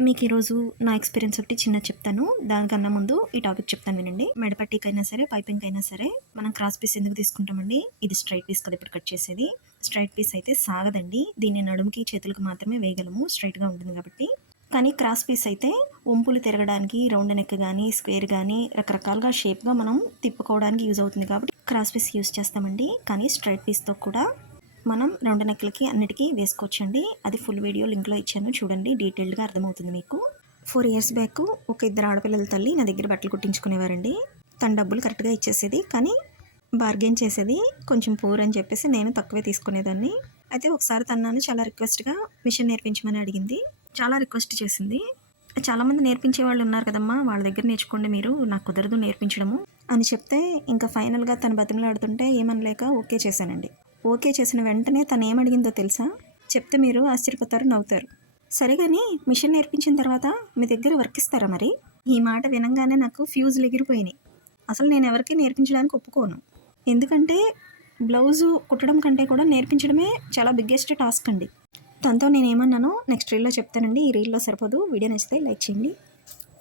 మీకు ఈరోజు నా ఎక్స్‌పీరియన్స్ ఒకటి చిన్నది చెప్తాను. దానికన్నా ముందు ఈ టాపిక్ చెప్తాను వినండి. మెడపట్టీకైనా సరే, పైపింగ్‌కైనా సరే మనం క్రాస్ పీస్ ఎందుకు తీసుకుంటామండి? ఇది స్ట్రెయిట్ పీస్ కదా ఇప్పుడు కట్ చేసేది. స్ట్రెయిట్ పీస్ అయితే సాగదండి. దీన్ని నడుముకి, చేతులకు మాత్రమే వేయగలము స్ట్రెయిట్‌గా ఉంటుంది కాబట్టి. కానీ క్రాస్ పీస్ అయితే వంపులు తిరగడానికి, రౌండ్ నెక్ గానీ, స్క్వేర్ గానీ రకరకాలుగా షేప్‌గా మనం తిప్పుకోవడానికి యూజ్ అవుతుంది కాబట్టి క్రాస్ పీస్ యూజ్ చేస్తామండి. కానీ స్ట్రెయిట్ పీస్‌తో కూడా మనం రౌండ్ నెక్‌లకి అన్నిటికి వేసుకోవచ్చండి. అది ఫుల్ వీడియో లింక్‌లో ఇచ్చాను చూడండి. డీటెయిల్డ్‌గా అర్థమవుతుంది మీకు. 4 ఇయర్స్ బ్యాక్ ఒక ఇద్దరు ఆడపిల్లల తల్లి నా దగ్గర బట్టలు కుట్టించుకునేవారండి. తను డబ్బులు కరెక్ట్‌గా ఇచ్చేసేది. కానీ బార్గెయిన్ చేసేది. కొంచెం పూర్ అని చెప్పేసి నేను తక్కువే తీసుకునేదాన్ని. అయితే ఒకసారి తను నన్ను చాలా రిక్వెస్ట్‌గా మిషన్ నేర్పించమని అడిగింది. చాలా రిక్వెస్ట్ చేసింది. చాలామంది నేర్పించే వాళ్ళు ఉన్నారు కదమ్మా! వాళ్ళ దగ్గర నేర్చుకోండి మీరు. నాకు కుదరదు నేర్పించడము అని చెప్తే ఇంకా ఫైనల్‌గా తను బతిమలాడుతుంటే ఏమనలేక ఓకే చేశానండి. ఓకే చేసిన వెంటనే తనేమడిగిందో తెలుసా? చెప్తే మీరు ఆశ్చర్యపోతారు, నవ్వుతారు. సరే గానీ మిషన్ నేర్పించిన తర్వాత మీ దగ్గర వర్క్ ఇస్తారా మరి? ఈ మాట వినంగానే నాకు ఫ్యూజులు ఎగిరిపోయినాయి. అసలు నేనెవరికీ నేర్పించడానికి ఒప్పుకోను. ఎందుకంటే బ్లౌజు కుట్టడం కంటే కూడా నేర్పించడమే చాలా బిగ్గెస్ట్ టాస్క్ అండి. తనతో నేనేమన్నానో నెక్స్ట్ రీల్‌లో చెప్తానండి. ఈ రీల్‌లో సరిపోదు. వీడియో నచ్చితే లైక్ చేయండి.